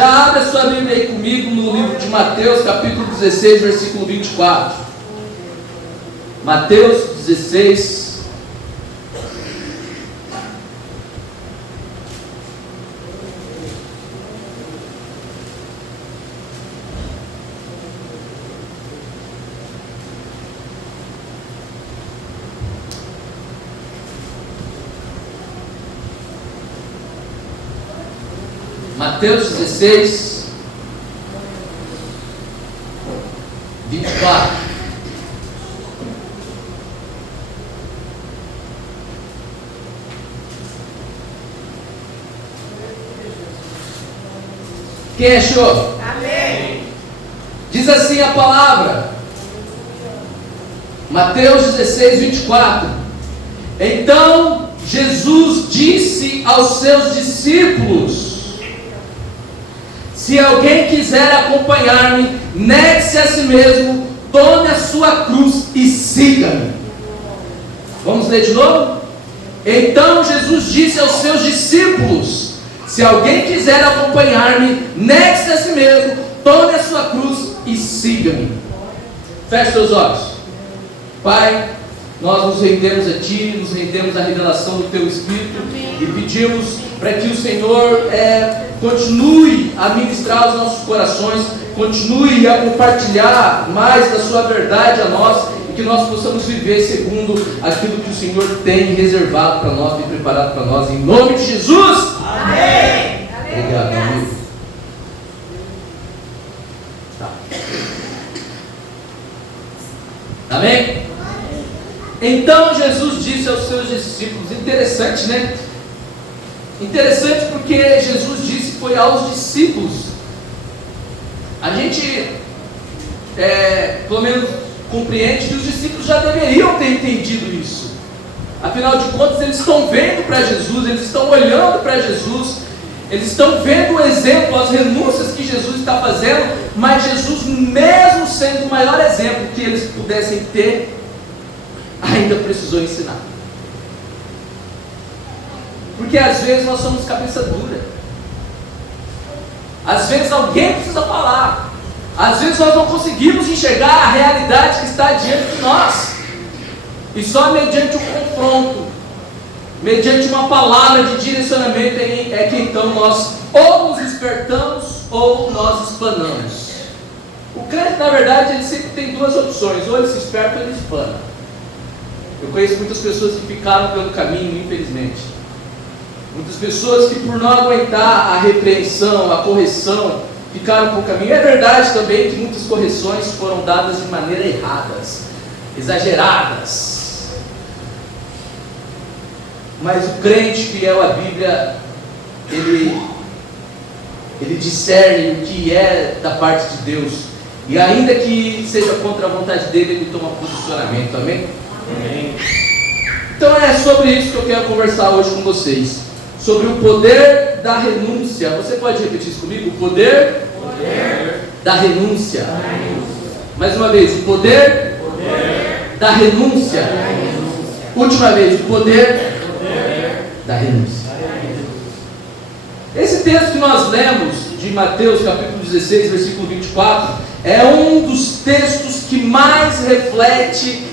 Já abre a sua Bíblia aí comigo no livro de Mateus, capítulo 16, versículo 24. Mateus 16. Mateus 16, 24. Quem achou? Amém. Diz assim a palavra. Mateus 16, 24. Então Jesus disse aos seus discípulos: se alguém quiser acompanhar-me, negue-se a si mesmo, tome a sua cruz e siga-me. Vamos ler de novo? Então Jesus disse aos seus discípulos: se alguém quiser acompanhar-me, negue-se a si mesmo, tome a sua cruz e siga-me. Feche seus olhos. Pai, nós nos rendemos a Ti, nos rendemos à revelação do Teu Espírito. Amém. E pedimos para que o Senhor continue a ministrar os nossos corações, continue a compartilhar mais da Sua verdade a nós, e que nós possamos viver segundo aquilo que o Senhor tem reservado para nós e preparado para nós, em nome de Jesus. Amém. Obrigado, meu amigo. Tá. Amém? Então Jesus disse aos seus discípulos, interessante, né? Interessante porque Jesus disse foi aos discípulos. A gente, pelo menos, compreende que os discípulos já deveriam ter entendido isso. Afinal de contas, eles estão vendo para Jesus, eles estão olhando para Jesus, eles estão vendo o exemplo, as renúncias que Jesus está fazendo, mas Jesus, mesmo sendo o maior exemplo que eles pudessem ter, ainda precisou ensinar. Porque às vezes nós somos cabeça dura. Às vezes alguém precisa falar. Às vezes nós não conseguimos enxergar a realidade que está diante de nós. E só mediante o confronto, mediante uma palavra de direcionamento é que então nós ou nos despertamos ou nós espanamos. O crente, na verdade, ele sempre tem duas opções: ou ele se esperta ou ele espana. Eu conheço muitas pessoas que ficaram pelo caminho, infelizmente. Muitas pessoas que, por não aguentar a repreensão, a correção, ficaram pelo caminho. É verdade também que muitas correções foram dadas de maneira erradas, exageradas. Mas o crente fiel à Bíblia, ele discerne o que é da parte de Deus, e ainda que seja contra a vontade dele, ele toma posicionamento. Amém? Amém. Então é sobre isso que eu quero conversar hoje com vocês, sobre o poder da renúncia. Você pode repetir isso comigo? O poder da renúncia. Mais uma vez, o poder da renúncia. Última vez, o poder da renúncia. Esse texto que nós lemos de Mateus capítulo 16, versículo 24, é um dos textos que mais reflete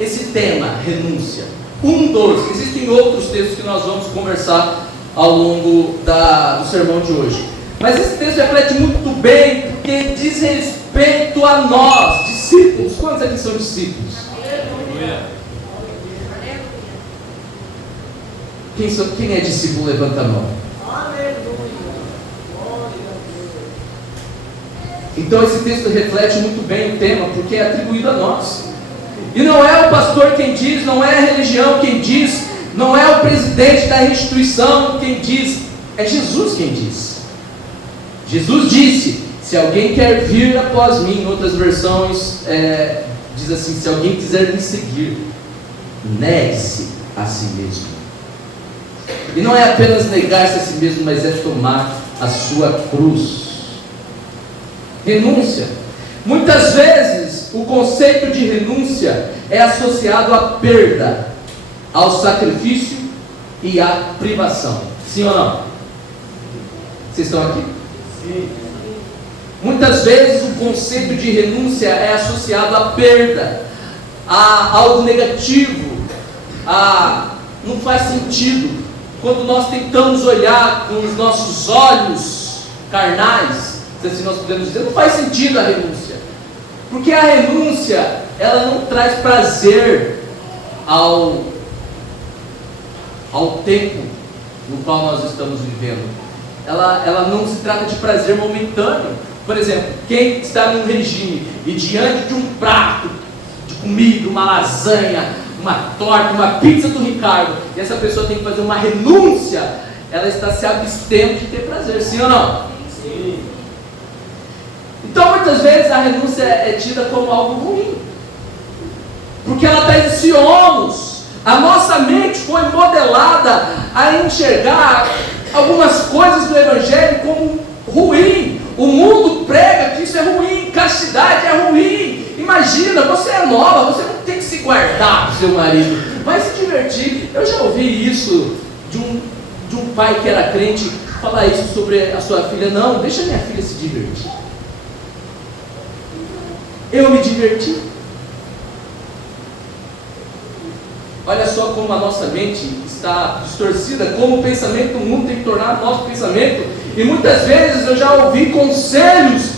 esse tema, renúncia. Um dos, existem outros textos que nós vamos conversar ao longo do sermão de hoje. Mas esse texto reflete muito bem, porque diz respeito a nós, discípulos. Quantos aqui são discípulos? Quem é discípulo, levanta a mão. Então esse texto reflete muito bem o tema, porque é atribuído a nós. E não é o pastor quem diz, não é a religião quem diz, não é o presidente da instituição quem diz, é Jesus quem diz. Jesus disse: se alguém quer vir após mim, em outras versões diz assim: se alguém quiser me seguir, negue-se a si mesmo. E não é apenas negar-se a si mesmo, mas é tomar a sua cruz. Renúncia. Muitas vezes o conceito de renúncia é associado à perda, ao sacrifício e à privação. Sim ou não? Vocês estão aqui? Muitas vezes o conceito de renúncia é associado à perda, a algo negativo, não faz sentido. Quando nós tentamos olhar com os nossos olhos carnais, se assim nós podemos dizer, não faz sentido a renúncia. Porque a renúncia, ela não traz prazer ao tempo no qual nós estamos vivendo. Ela não se trata de prazer momentâneo. Por exemplo, quem está num regime e diante de um prato de comida, uma lasanha, uma torta, uma pizza do Ricardo, e essa pessoa tem que fazer uma renúncia, ela está se abstendo de ter prazer, sim ou não? Sim. Então muitas vezes a renúncia é tida como algo ruim, porque ela traz esse ônus. A nossa mente foi modelada a enxergar algumas coisas do Evangelho como ruim. O mundo prega que isso é ruim, castidade é ruim. Imagina, você é nova, você não tem que se guardar para o seu marido, vai se divertir. Eu já ouvi isso de um pai que era crente falar isso sobre a sua filha. Não, deixa minha filha se divertir. Eu me diverti. Olha só como a nossa mente está distorcida, como o pensamento do mundo tem que tornar o nosso pensamento. E muitas vezes eu já ouvi conselhos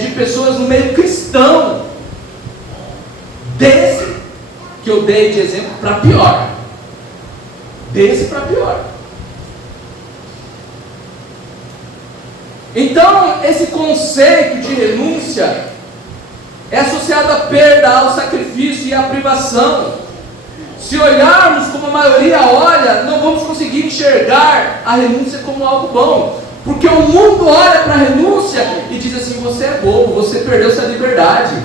de pessoas no meio cristão, desse que eu dei de exemplo para pior. Desse para pior. Então, esse conceito de renúncia é associado à perda, ao sacrifício e à privação. Se olharmos como a maioria olha, não vamos conseguir enxergar a renúncia como algo bom. Porque o mundo olha para a renúncia e diz assim: você é bobo, você perdeu sua liberdade.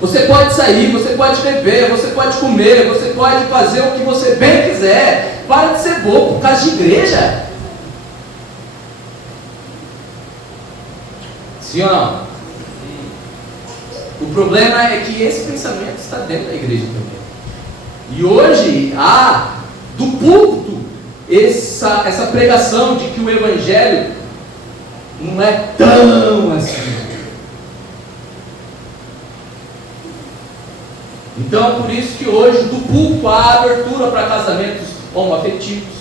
Você pode sair, você pode beber, você pode comer, você pode fazer o que você bem quiser. Para de ser bobo por causa de igreja. Sim ou não? O problema é que esse pensamento está dentro da igreja também. E hoje há do púlpito essa pregação de que o Evangelho não é tão assim. Então é por isso que hoje do púlpito há abertura para casamentos homoafetivos.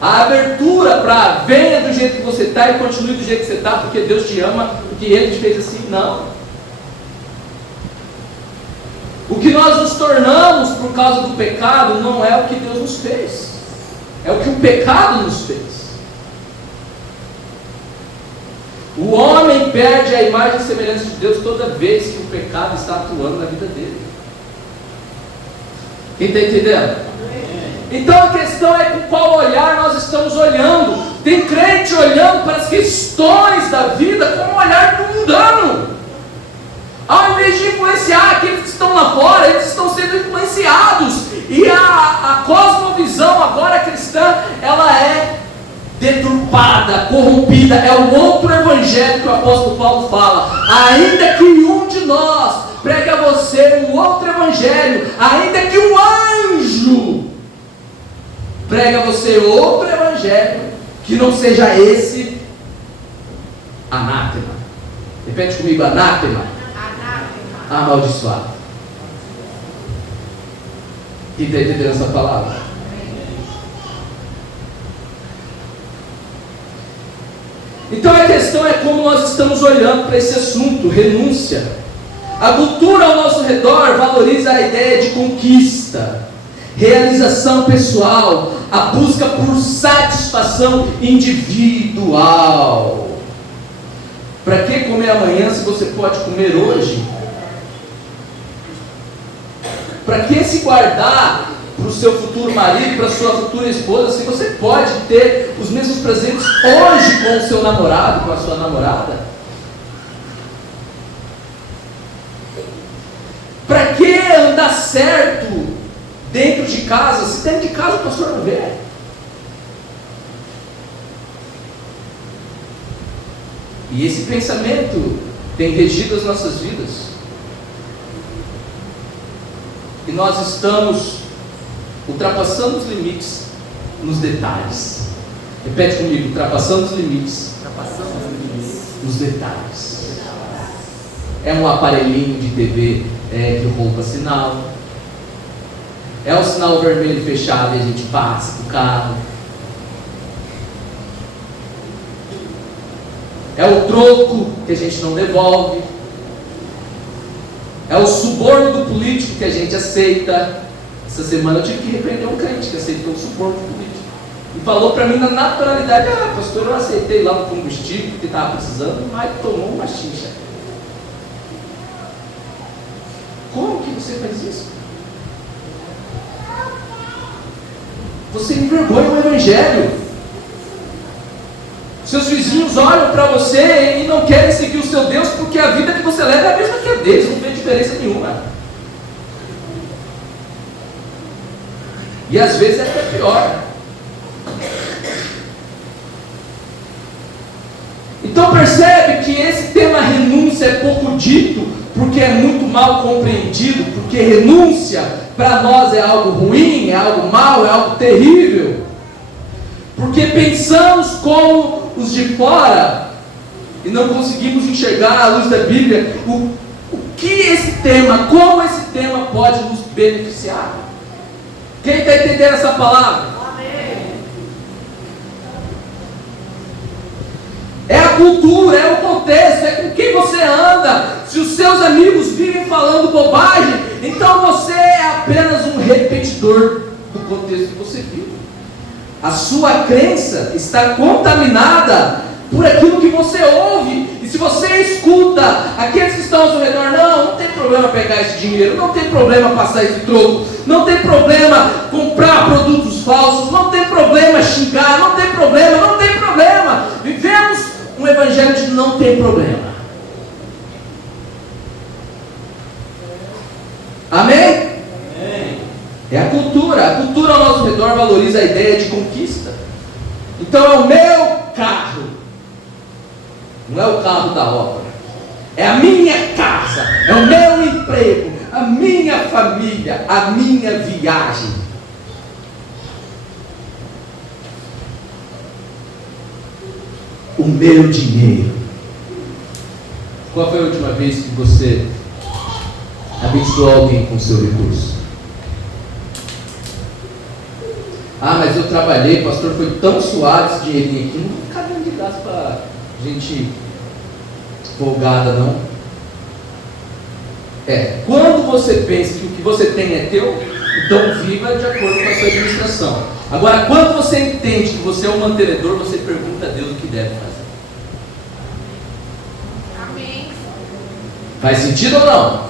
A abertura para venha do jeito que você está e continue do jeito que você está, porque Deus te ama, porque Ele te fez assim. Não. O que nós nos tornamos por causa do pecado não é o que Deus nos fez, é o que o pecado nos fez. O homem perde a imagem e semelhança de Deus toda vez que o pecado está atuando na vida dele. Quem está entendendo? Então a questão é com qual olhar nós estamos olhando. Tem crente olhando para as questões da vida com um olhar mundano. Ao invés de influenciar aqueles que estão lá fora, eles estão sendo influenciados. E a cosmovisão agora cristã, ela é deturpada, corrompida. É o outro evangelho que o apóstolo Paulo fala. Ainda que um de nós pregue a você um outro evangelho, ainda que um anjo prega a você outro evangelho, que não seja esse, anátema. Repete comigo: anátema. Amaldiçoado. Quem está entendendo essa palavra? Então a questão é como nós estamos olhando para esse assunto, renúncia. A cultura ao nosso redor valoriza a ideia de conquista, realização pessoal, a busca por satisfação individual. Para que comer amanhã se você pode comer hoje? Para que se guardar para o seu futuro marido, para a sua futura esposa, se você pode ter os mesmos prazeres hoje com o seu namorado, com a sua namorada? Para que andar certo dentro de casa, se dentro de casa o pastor não vê? E esse pensamento tem regido as nossas vidas. E nós estamos ultrapassando os limites nos detalhes. Repete comigo: ultrapassando os limites, Ultrapassando os limites. nos detalhes. É um aparelhinho de TV que rouba sinal. É o sinal vermelho fechado e a gente passa pro carro. É o troco que a gente não devolve. É o suborno do político que a gente aceita. Essa semana eu tive que repreender um crente que aceitou o suborno do político. E falou para mim na naturalidade: pastor, eu aceitei lá no combustível porque estava precisando, mas tomou uma xincha. Como que você faz isso? Você envergonha o Evangelho. Seus vizinhos olham para você e não querem seguir o seu Deus porque a vida que você leva é a mesma que a deles, não vê diferença nenhuma. E às vezes é até pior. Então percebe que esse tema renúncia é pouco dito, porque é muito mal compreendido, porque renúncia para nós é algo ruim, é algo mau, é algo terrível. Porque pensamos como os de fora e não conseguimos enxergar à luz da Bíblia o que esse tema, como esse tema pode nos beneficiar. Quem está entendendo essa palavra? É a cultura, é o contexto, é com quem você anda. Se os seus amigos vivem falando bobagem, então você é apenas um repetidor do contexto que você vive. A sua crença está contaminada por aquilo que você ouve. E se você escuta aqueles que estão ao seu redor: não tem problema pegar esse dinheiro, não tem problema passar esse troco, não tem problema comprar produtos falsos, não tem problema xingar, não tem problema, não tem problema. Vivemos um evangelho de não tem problema. Amém? É a cultura ao nosso redor valoriza a ideia de conquista. Então é o meu carro, não é o carro da obra, é a minha casa, é o meu emprego, a minha família, a minha viagem. O meu dinheiro. Qual foi a última vez que você abençoou alguém com o seu recurso? Mas eu trabalhei, pastor, foi tão suave esse dinheirinho aqui, não vou ficar dando de graça para gente folgada, não. Quando você pensa que o que você tem é teu, então viva de acordo com a sua administração. Agora, quando você entende que você é um mantenedor, você pergunta a Deus o que deve fazer. Amém. Faz sentido ou não?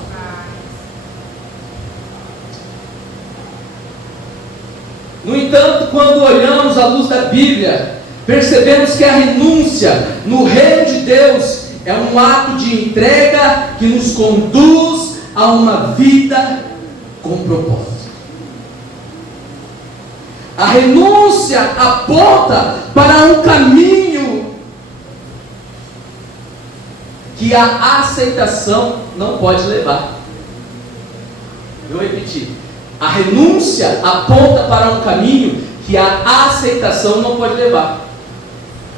No entanto, quando olhamos à luz da Bíblia, percebemos que a renúncia no reino de Deus é um ato de entrega que nos conduz a uma vida com propósito. A renúncia aponta para um caminho que a aceitação não pode levar. Eu repeti. A renúncia aponta para um caminho que a aceitação não pode levar.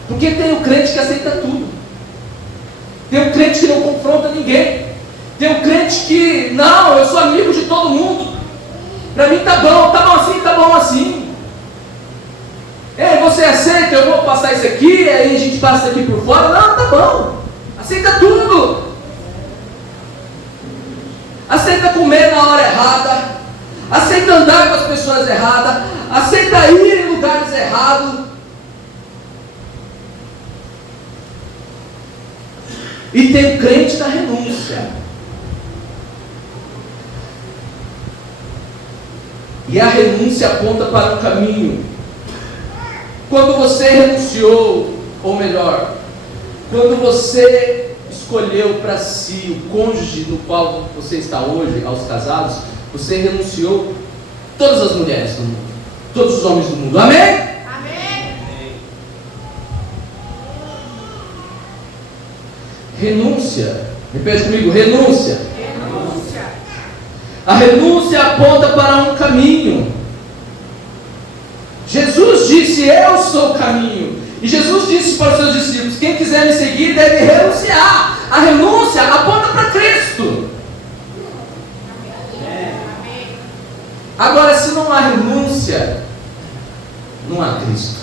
Porque tem o crente que aceita tudo. Tem o crente que não confronta ninguém. Tem o crente que, não, eu sou amigo de todo mundo. Para mim tá bom assim, tá bom assim. Você aceita, eu vou passar isso aqui, aí a gente passa isso aqui por fora. Não, tá bom. Aceita tudo. Aceita comer na hora errada. Aceita andar com as pessoas erradas. Aceita ir em lugares errados. E tem o crente da renúncia. E a renúncia aponta para um caminho. Quando você renunciou, ou melhor, quando você escolheu para si o cônjuge no qual você está hoje, aos casados, você renunciou todas as mulheres do mundo, todos os homens do mundo. Amém? Amém. Renúncia. Repete comigo: renúncia. Renúncia. A renúncia aponta para um caminho. Jesus disse disse: eu sou o caminho. E Jesus disse para os seus discípulos: quem quiser me seguir deve renunciar. A renúncia aponta para Cristo. Agora, se não há renúncia, não há Cristo.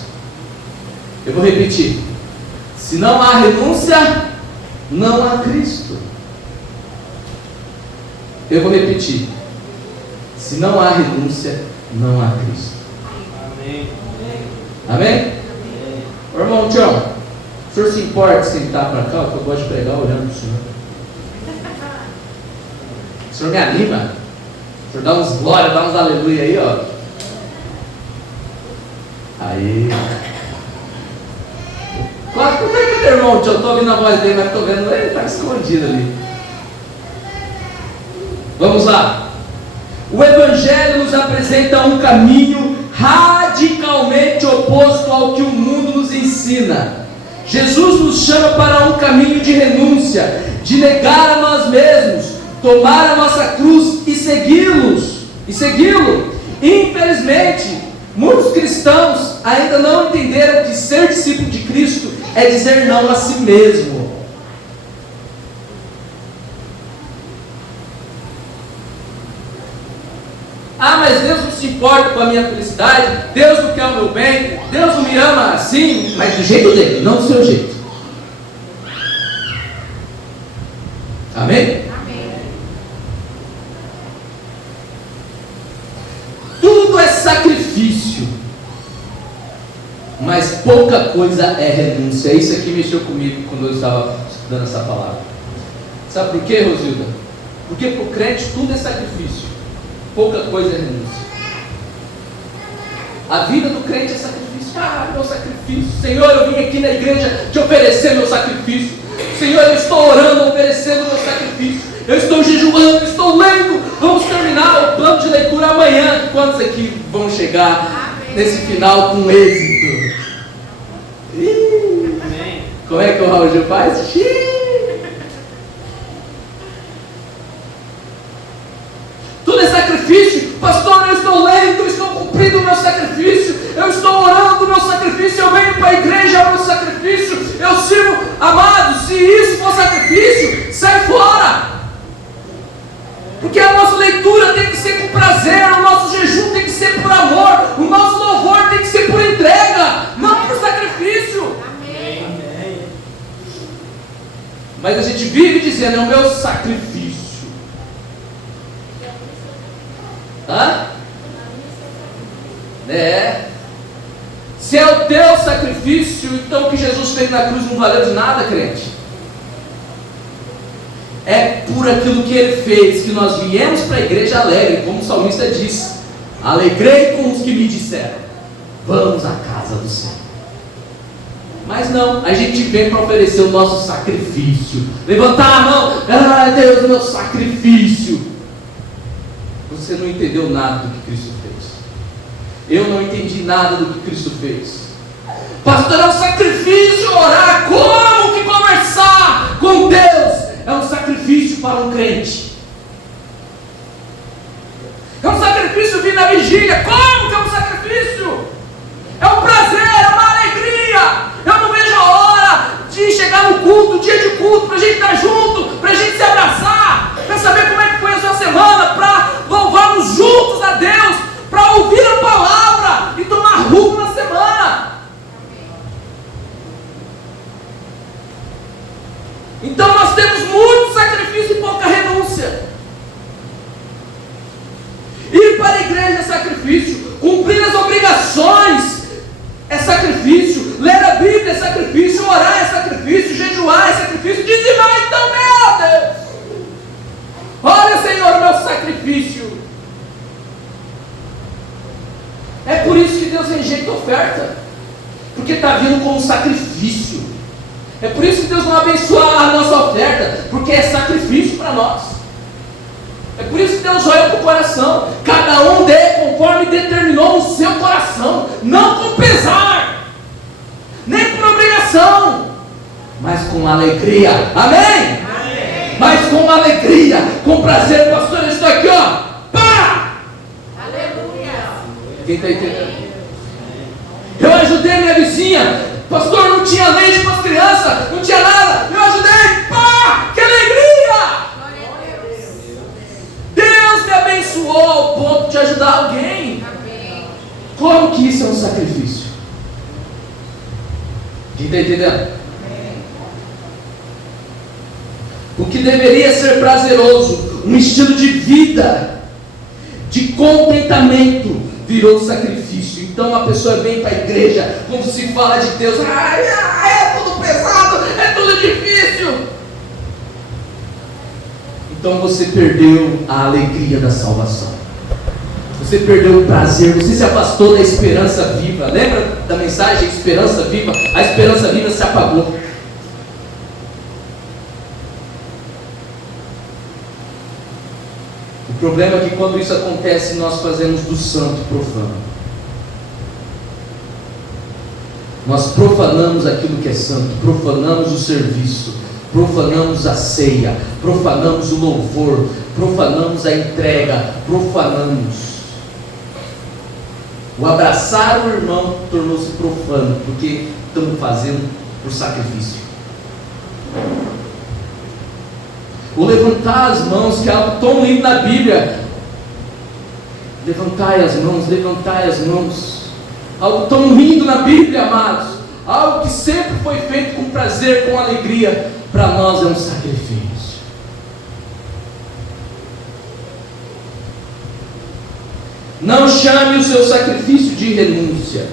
Eu vou repetir: se não há renúncia, não há Cristo. Eu vou repetir: se não há renúncia, não há Cristo. Amém. Amém? Ô, irmão Tião, o senhor se importa de sentar para cá? Que eu gosto de pregar olhando para o senhor. O senhor me anima. O senhor dá uns glória, dá uns aleluia aí, ó. Aí. Quase por que o irmão Tião? Eu estou ouvindo a voz dele, mas estou vendo ele está escondido ali. Vamos lá. O Evangelho nos apresenta um caminho radicalmente oposto ao que o mundo nos ensina. Jesus nos chama para um caminho de renúncia, de negar a nós mesmos, tomar a nossa cruz e segui-lo. Infelizmente, muitos cristãos ainda não entenderam que ser discípulo de Cristo é dizer não a si mesmo. Ah, mas Deus não se importa com a minha felicidade, Deus não quer o meu bem, Deus não me ama assim, mas do jeito dele, não do seu jeito. Amém? Amém. Tudo é sacrifício, mas pouca coisa é renúncia. Isso aqui mexeu comigo quando eu estava estudando essa palavra. Sabe por quê, Rosilda? Porque para o crente tudo é sacrifício, pouca coisa é renúncia. A vida do crente é sacrifício. Ah, meu sacrifício. Senhor, eu vim aqui na igreja te oferecer meu sacrifício. Senhor, eu estou orando, oferecendo meu sacrifício. Eu estou jejuando, estou lendo. Vamos terminar o plano de leitura amanhã. Quantos aqui vão chegar nesse final com êxito? Amém. Como é que o Raul Gil faz? Tudo é sacrifício. Pastor, eu estou lendo, eu estou cumprindo o meu sacrifício, eu estou orando o meu sacrifício, eu venho para a igreja, é o meu sacrifício, eu sirvo. Amado, se isso for sacrifício, sai fora. Porque a nossa leitura tem que ser com prazer, o nosso jejum tem que ser por amor, o nosso louvor tem que ser por entrega, não por sacrifício. Amém. Mas a gente vive dizendo: é o meu sacrifício. Hã? Se é o teu sacrifício, então o que Jesus fez na cruz não valeu de nada, crente. É por aquilo que Ele fez que nós viemos para a igreja alegre, como o salmista disse: alegrei com os que me disseram, vamos à casa do Senhor. Mas não, a gente vem para oferecer o nosso sacrifício, levantar a mão: ah, Deus, o meu sacrifício. Você não entendeu nada do que Cristo fez. Eu não entendi nada do que Cristo fez. Pastor, é um sacrifício orar. Como que conversar com Deus é um sacrifício para um crente? É um sacrifício vir na vigília. Como que é um sacrifício? É um prazer, é uma alegria. Eu não vejo a hora de chegar no culto, dia de culto, para a gente estar junto, para a gente se abraçar, para saber como é que foi a sua semana, para louvarmos juntos a Deus, para ouvir a palavra e tomar rumo na semana. Então nós temos muito sacrifício e pouca renúncia. Ir para a igreja é sacrifício, cumprir as obrigações é sacrifício, ler a Bíblia é sacrifício, orar é sacrifício, jejuar é sacrifício, dizimar então, meu Deus. Olha, Senhor, o meu sacrifício. É por isso que Deus rejeita a oferta, porque está vindo como um sacrifício. É por isso que Deus não abençoa a nossa oferta, porque é sacrifício para nós. É por isso que Deus olha para o coração. Cada um dê conforme determinou no seu coração, não com pesar, nem por obrigação, mas com alegria. Amém? Amém. Mas com alegria, com prazer. Pastor, eu estou aqui, ó. Pá! Aleluia. Quem está entendendo? Eu ajudei minha vizinha. Pastor, não tinha leite para as crianças, não tinha nada. Eu ajudei. Pá, que alegria! Deus me abençoou ao ponto de ajudar alguém. Como que isso é um sacrifício? Quem está entendendo? O que deveria ser prazeroso, um estilo de vida, de contentamento, virou sacrifício. Então a pessoa vem para a igreja, quando se fala de Deus, é tudo pesado, é tudo difícil. Então você perdeu a alegria da salvação. Você perdeu o prazer, você se afastou da esperança viva. Lembra da mensagem esperança viva? A esperança viva se apagou. O problema é que quando isso acontece, nós fazemos do santo profano. Nós profanamos aquilo que é santo, profanamos o serviço, profanamos a ceia, profanamos o louvor, profanamos a entrega, profanamos. O abraçar o irmão tornou-se profano, porque estamos fazendo por sacrifício. O levantar as mãos, que é algo tão lindo na Bíblia. Levantai as mãos, levantai as mãos. Algo tão lindo na Bíblia, amados. Algo que sempre foi feito com prazer, com alegria. Para nós é um sacrifício. Não chame o seu sacrifício de renúncia.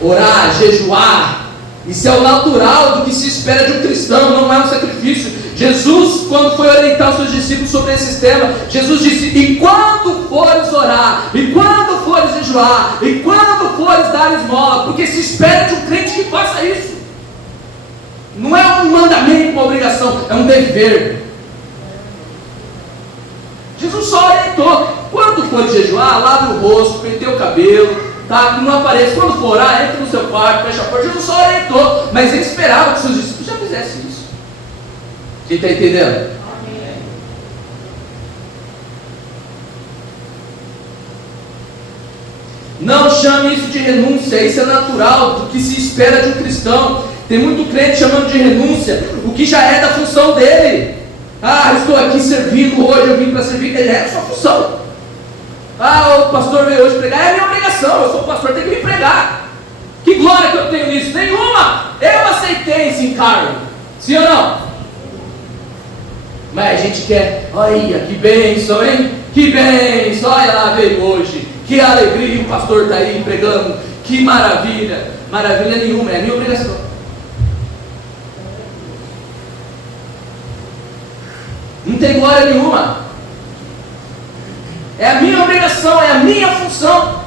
Orar, jejuar, isso é o natural do que se espera de um cristão, não é um sacrifício. Jesus, quando foi orientar os seus discípulos sobre esse tema, Jesus disse: e quando fores orar, e quando fores jejuar, e quando fores dar esmola, porque se espera de um crente que faça isso. Não é um mandamento, uma obrigação, é um dever. Jesus só orientou: quando for jejuar, lave o rosto, penteie o cabelo, tá? Que não apareça. Quando for orar, entre no seu quarto, fecha a porta. Jesus só orientou, mas ele esperava que seus discípulos já fizessem isso. Quem está entendendo? Amém. Não chame isso de renúncia, isso é natural do que se espera de um cristão. Tem muito crente chamando de renúncia o que já é da função dele. Eu estou aqui servindo hoje, eu vim para servir, ele é a sua função. O pastor veio hoje pregar, é a minha obrigação, eu sou pastor, tenho que me pregar. Que glória que eu tenho nisso? Nenhuma! Eu aceitei esse encargo, sim ou não? Mas a gente quer, olha que bênção, hein? Que bênção, olha lá, veio hoje, que alegria, o pastor está aí pregando, que maravilha. Maravilha nenhuma, é a minha obrigação. Não tem glória nenhuma. É a minha obrigação, é a minha função.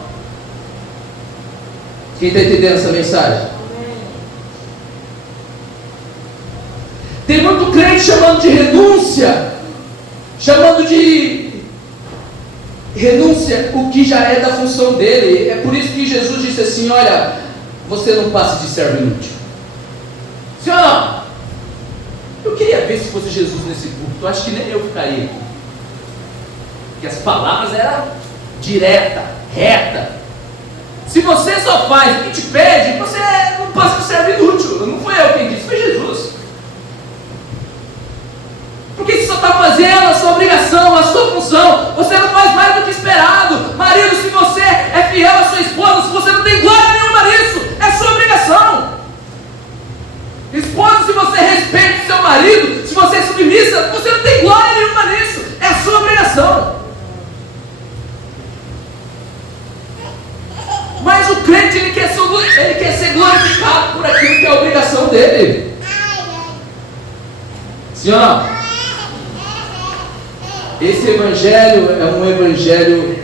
Quem está entendendo essa mensagem? Tem muito crente chamando de renúncia, chamando de renúncia o que já é da função dele. É por isso que Jesus disse assim: olha, você não passa de servo inútil. Sim ou não? Eu queria ver se fosse Jesus nesse púlpito, acho que nem eu ficaria aqui. Porque as palavras eram direta, reta. Se você só faz o que te pede, você não passa de servo inútil. Não foi eu quem disse, foi Jesus. Porque você só está fazendo a sua obrigação, a sua função. Você não faz mais do que esperado. Marido, se você é fiel à sua esposa, se você não tem glória nenhuma nisso, é sua obrigação. Esposa, se você respeita o seu marido, se você é submissa, você não tem glória nenhuma nisso, é a sua obrigação. Mas o crente, ele quer ser glorificado por aquilo que é a obrigação dele. Sim ou não? Esse evangelho é um evangelho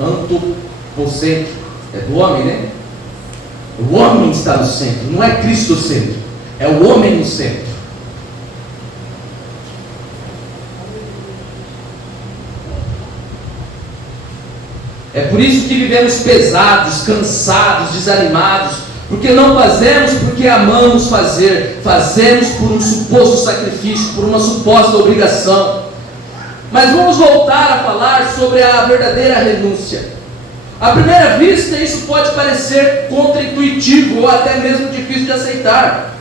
antropocêntrico, é do homem, né? O homem está no centro, não é Cristo no centro, é o homem no centro. É por isso que vivemos pesados, cansados, desanimados, porque não fazemos porque amamos fazer, fazemos por um suposto sacrifício, por uma suposta obrigação. Mas vamos voltar a falar sobre a verdadeira renúncia. À primeira vista, isso pode parecer contraintuitivo ou até mesmo difícil de aceitar.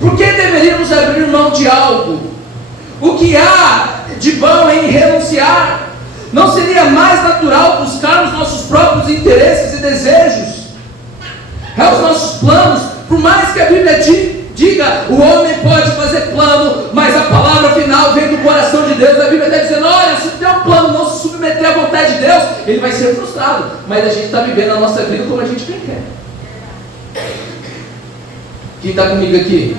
Por que deveríamos abrir mão de algo? O que há de bom em renunciar? Não seria mais natural buscarmos nossos próprios interesses e desejos? Os nossos planos, por mais que a Bíblia diga, o homem pode fazer plano, mas a palavra final vem do coração de Deus. A Bíblia está dizendo, olha, se o teu plano não se submeter à vontade de Deus, ele vai ser frustrado. Mas a gente está vivendo a nossa vida como a gente bem quer. Quem está comigo aqui?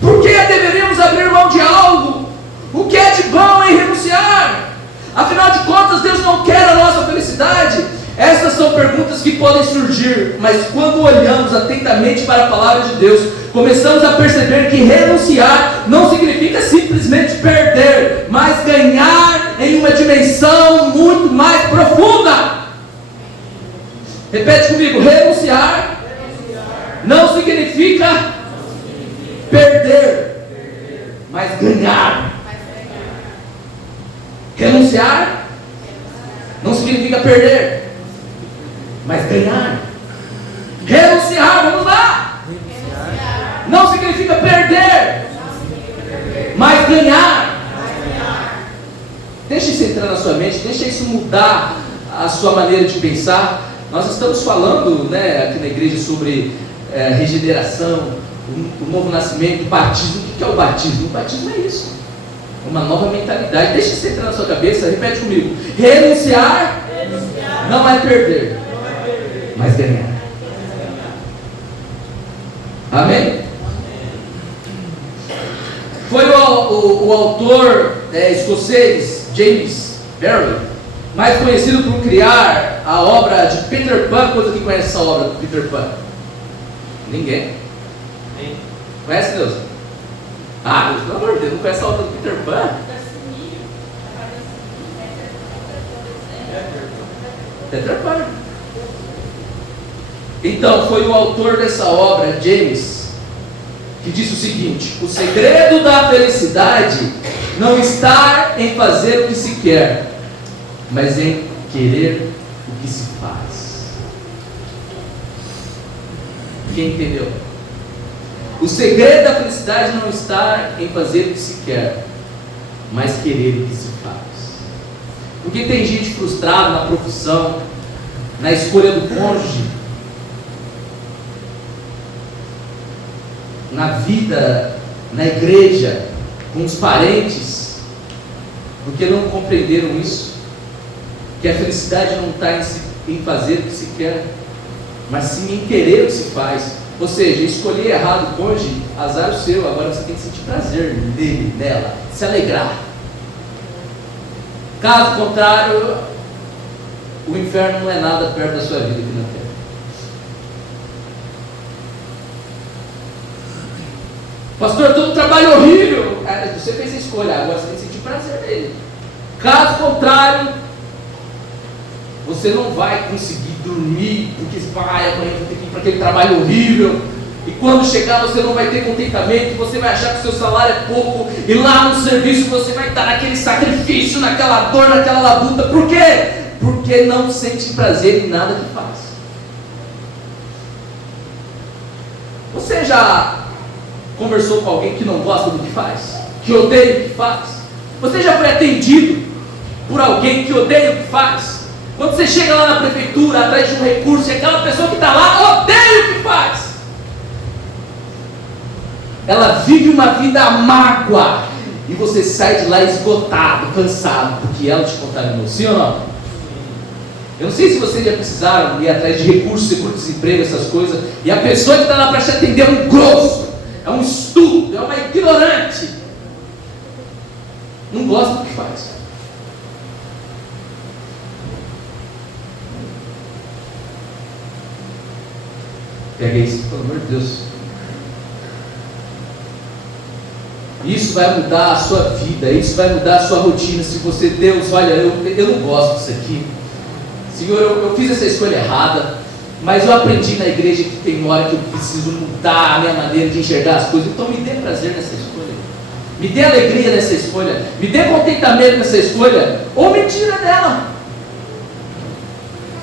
Por que deveríamos abrir mão de algo? O que é de bom em renunciar? Afinal de contas, Deus não quer a nossa felicidade? Essas são perguntas que podem surgir, mas quando olhamos atentamente para a palavra de Deus, começamos a perceber que renunciar não significa simplesmente perder, mas ganhar em uma dimensão muito mais profunda. Repete comigo: renunciar não significa perder, mas ganhar. Renunciar não significa perder, mas ganhar. Renunciar, vamos lá. Não significa perder, mas ganhar. Deixa isso entrar na sua mente, deixa isso mudar a sua maneira de pensar. Nós estamos falando, aqui na igreja sobre regeneração, o novo nascimento, o batismo. O que é o batismo? O batismo é isso. Uma nova mentalidade. Deixa isso entrar na sua cabeça. Repete comigo: renunciar não é perder, mas ganhar. Amém? Foi o autor escocês James Barrie, mais conhecido por criar a obra de Peter Pan. Quantos aqui conhece essa obra do Peter Pan? Ninguém? Conhece, Deus? Deus, pelo amor de Deus, não conhece a obra do Peter Pan? Peter Pan. Então, foi o autor dessa obra, James, que disse o seguinte: o segredo da felicidade não está em fazer o que se quer, mas em querer o que se faz. Quem entendeu? O segredo da felicidade não está em fazer o que se quer, mas querer o que se faz. Porque tem gente frustrada na profissão, na escolha do cônjuge, na vida, na igreja, com os parentes, porque não compreenderam isso, que a felicidade não está em fazer o que se quer, mas sim em querer o que se faz. Ou seja, escolher errado o cônjuge, azar o seu. Agora você tem que sentir prazer nele, nela, se alegrar. Caso contrário, o inferno não é nada perto da sua vida aqui na terra. Pastor, eu estou num trabalho horrível. Você fez a escolha, agora você tem que sentir prazer nele. Caso contrário, você não vai conseguir dormir, porque amanhã eu tenho que ir para aquele trabalho horrível, e quando chegar você não vai ter contentamento, você vai achar que o seu salário é pouco, e lá no serviço você vai estar naquele sacrifício, naquela dor, naquela labuta. Por quê? Porque não sente prazer em nada que faz. Você já conversou com alguém que não gosta do que faz? Que odeia o que faz? Você já foi atendido por alguém que odeia o que faz? Quando você chega lá na prefeitura, atrás de um recurso, e aquela pessoa que está lá odeia o que faz, ela vive uma vida mágoa, e você sai de lá esgotado, cansado, porque ela te contaminou. Sim ou não? Eu não sei se vocês já precisaram ir atrás de recursos, seguro-desemprego, essas coisas, e a pessoa que está lá para te atender é um grosso, é um estúpido, é uma ignorante, não gosta do que faz. Pega isso, pelo amor de Deus. Isso vai mudar a sua vida, isso vai mudar a sua rotina. Se você, Deus, olha, eu não gosto disso aqui. Senhor, eu fiz essa escolha errada, mas eu aprendi na igreja que tem hora que eu preciso mudar a minha maneira de enxergar as coisas. Então me dê prazer nessa escolha. me dê alegria nessa escolha, me dê contentamento nessa escolha, ou me tira dela.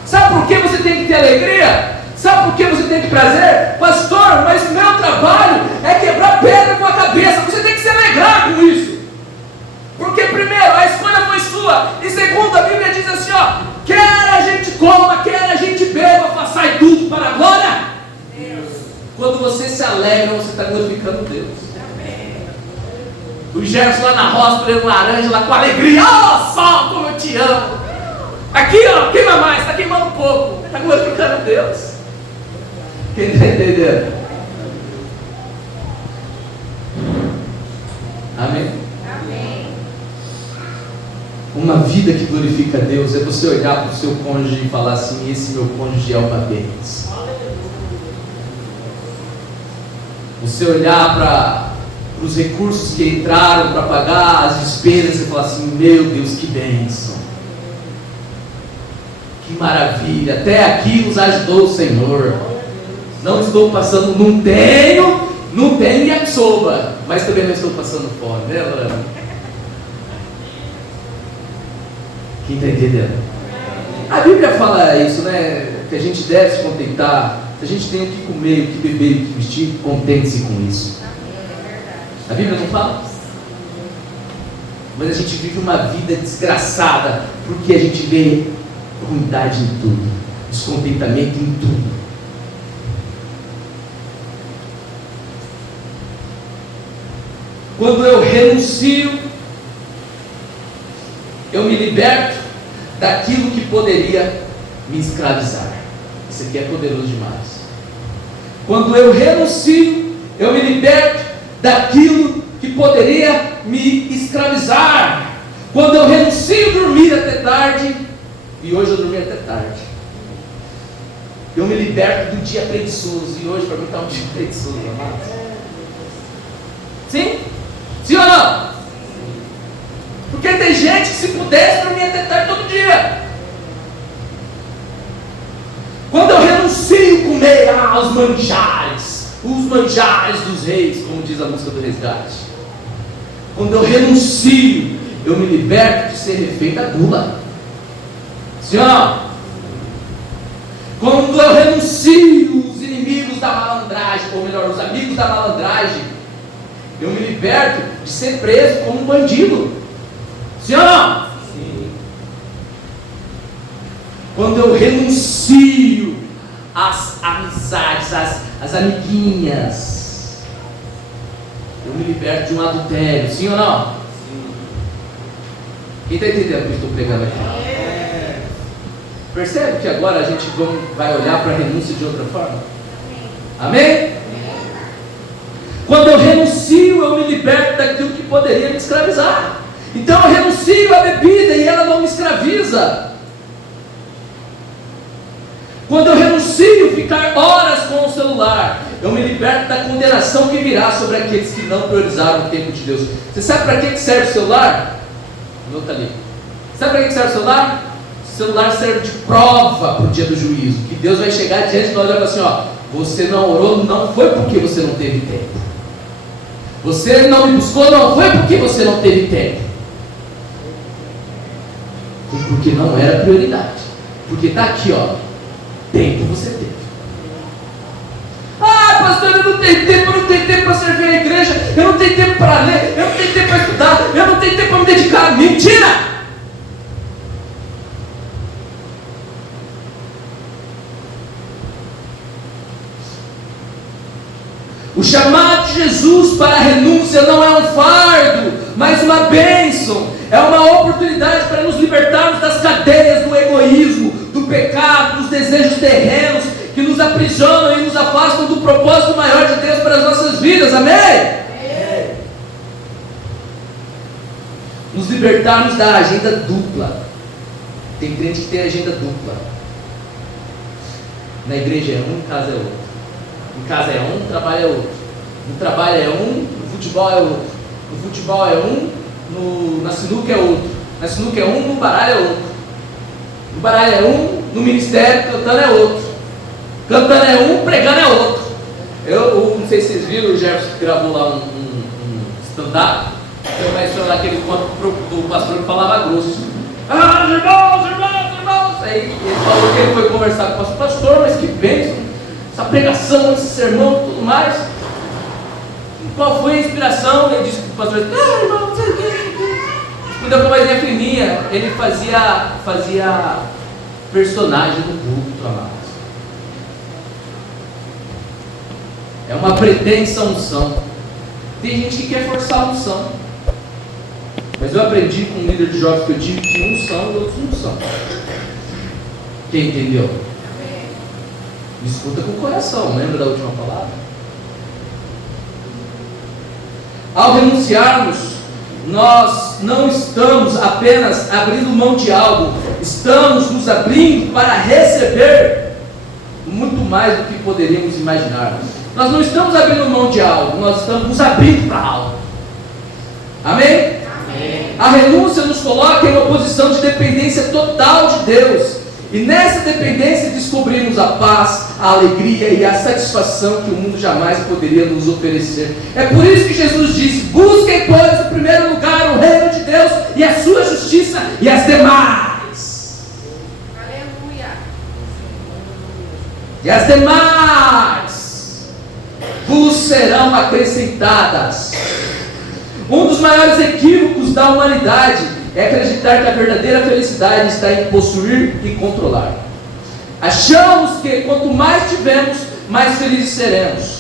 Sabe por que você tem que ter alegria? Sabe por que você tem que prazer? Pastor, mas o meu trabalho é quebrar pedra com a cabeça. Você tem que se alegrar com isso. Porque primeiro, a escolha foi sua. E segundo, a Bíblia diz assim, ó, quer a gente coma, quer a gente beba, façai tudo para a glória. Quando você se alegra, você está glorificando Deus. O Gerson lá na roça, colhendo laranja, lá com alegria. Ó, sol, como eu te amo. Aqui, ó, queima mais, está queimando um pouco. Está glorificando Deus. Quem está entendendo? Amém? Amém. Uma vida que glorifica a Deus é você olhar para o seu cônjuge e falar assim: esse meu cônjuge é uma bênção. Você olhar para os recursos que entraram para pagar as despesas e falar assim: meu Deus, que bênção, que maravilha, até aqui nos ajudou o Senhor. Não estou passando, não tenho yakisoba, mas também não estou passando fome, né, Lorena? Quem está entendendo? A Bíblia fala isso, né? Que a gente deve se contentar. Se a gente tem o que comer, o que beber, o que vestir, contente-se com isso. A Bíblia não fala? Mas a gente vive uma vida desgraçada porque a gente vê ruindade em tudo, descontentamento em tudo. Quando eu renuncio, eu me liberto daquilo que poderia me escravizar. Isso aqui é poderoso demais. Quando eu renuncio, eu me liberto daquilo que poderia me escravizar. Quando eu renuncio dormir até tarde, e hoje eu dormi até tarde, eu me liberto do dia preguiçoso. E hoje para mim está um dia preguiçoso, amados. Sim? Sim ou não? Porque tem gente que se pudesse dormir até tarde todo dia. Quando eu renuncio comer os manjares dos reis, como diz a música do Resgate. Quando eu renuncio, eu me liberto de ser refém da gula. Sim ou não? Quando eu renuncio os inimigos da malandragem, ou melhor, os amigos da malandragem, eu me liberto de ser preso como um bandido. Sim ou não? Sim. Quando eu renuncio às amizades, às amiguinhas, eu me liberto de um adultério. Sim ou não? Sim. Quem está entendendo o que eu estou pregando aqui? Percebe que agora a gente vai olhar para a renúncia de outra forma? Amém? Quando eu renuncio, eu me liberto daquilo que poderia me escravizar. Então eu renuncio à bebida e ela não me escraviza. Quando eu renuncio ficar horas com o celular, eu me liberto da condenação que virá sobre aqueles que não priorizaram o tempo de Deus. Você sabe para que serve o celular? Anota ali. Sabe para que serve o celular? O celular serve de prova para o dia do juízo. Que Deus vai chegar diante de nós e vai falar assim: ó, você não orou, não foi porque você não teve tempo. Você não me buscou, não foi porque você não teve tempo. Foi porque não era prioridade. Porque está aqui, ó, tempo você teve. Ah, pastor, eu não tenho tempo para servir a igreja, eu não tenho tempo para ler, eu não tenho tempo para estudar, eu não tenho tempo para me dedicar. Mentira! O chamado de Jesus para a renúncia não é um fardo, mas uma bênção. É uma oportunidade para nos libertarmos das cadeias do egoísmo, do pecado, dos desejos terrenos que nos aprisionam e nos afastam do propósito maior de Deus para as nossas vidas. Amém? Nos libertarmos da agenda dupla. Tem crente que tem agenda dupla. Na igreja é um, em casa é outro. Em casa é um, no trabalho é outro. No trabalho é um, no futebol é outro. No futebol é um, na sinuca é outro. Na sinuca é um, no baralho é outro. No baralho é um, no ministério cantando é outro. Cantando é um, pregando é outro. Eu não sei se vocês viram, o Jefferson gravou lá um stand-up. Tem uma história lá que ele conta do pastor que falava grosso. Ah, irmãos. Aí ele falou que ele foi conversar com o pastor, mas que bênção, essa pregação, esse sermão e tudo mais. Qual foi a inspiração? Ele disse para o pastor: ah, irmão, não sei o que. Quando eu comecei fininha, ele fazia personagem do culto, amados. É uma pretensa unção. Tem gente que quer forçar a unção. Mas eu aprendi com um líder de jovens que eu tive que uns são e outros não são. Quem entendeu? Me escuta com o coração. Lembra da última palavra? Ao renunciarmos, nós não estamos apenas abrindo mão de algo, estamos nos abrindo para receber muito mais do que poderíamos imaginar. Nós não estamos abrindo mão de algo, nós estamos nos abrindo para algo. Amém? Amém. A renúncia nos coloca em uma posição de dependência total de Deus. E nessa dependência descobrimos a paz, a alegria e a satisfação que o mundo jamais poderia nos oferecer. É por isso que Jesus disse: busquem, pois, em primeiro lugar o reino de Deus e a sua justiça, e as demais. Aleluia. E as demais vos serão acrescentadas. Um dos maiores equívocos da humanidade é acreditar que a verdadeira felicidade está em possuir e controlar. Achamos que quanto mais tivermos, mais felizes seremos,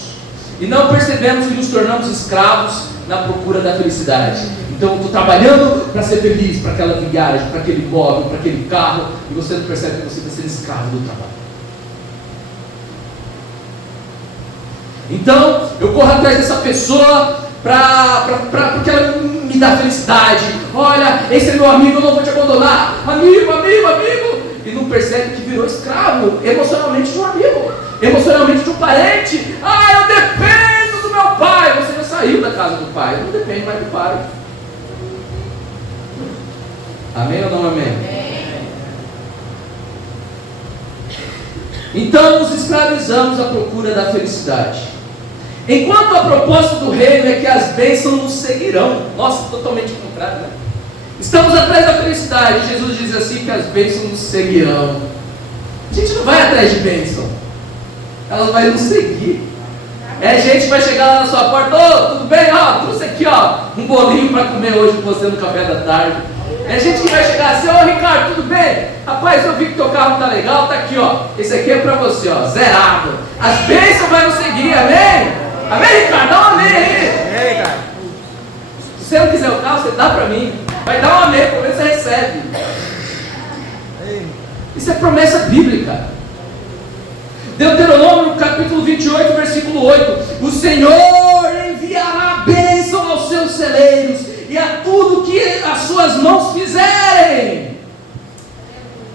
e não percebemos que nos tornamos escravos na procura da felicidade. Então eu estou trabalhando para ser feliz, para aquela viagem, para aquele imóvel, para aquele carro, e você não percebe que você está sendo escravo do trabalho. Então eu corro atrás dessa pessoa porque ela me dá felicidade. Olha, esse é meu amigo, eu não vou te abandonar. Amigo. E não percebe que virou escravo emocionalmente de um amigo, emocionalmente de um parente. Ah, eu dependo do meu pai. Você já saiu da casa do pai, não depende mais do pai. Amém ou não amém? Então nos escravizamos à procura da felicidade, enquanto a proposta do reino é que as bênçãos nos seguirão. Nossa, totalmente contrário, né? Estamos atrás da felicidade. Jesus diz assim que as bênçãos nos seguirão. A gente não vai atrás de bênção, elas vão nos seguir. É gente que vai chegar lá na sua porta: ô, tudo bem? Ó, trouxe aqui, ó, um bolinho para comer hoje com você no café da tarde. É gente que vai chegar assim: ô Ricardo, tudo bem? Rapaz, eu vi que teu carro tá legal, tá aqui, ó. Esse aqui é para você, ó, zerado. As bênçãos vão nos seguir, amém? Amém, Ricardo? Dá um amém aí. Se você não quiser o carro, você dá para mim. Vai dar um amém, pelo menos você recebe. Isso é promessa bíblica. Deuteronômio capítulo 28, versículo 8: o Senhor enviará bênção aos seus celeiros e a tudo que as suas mãos fizerem.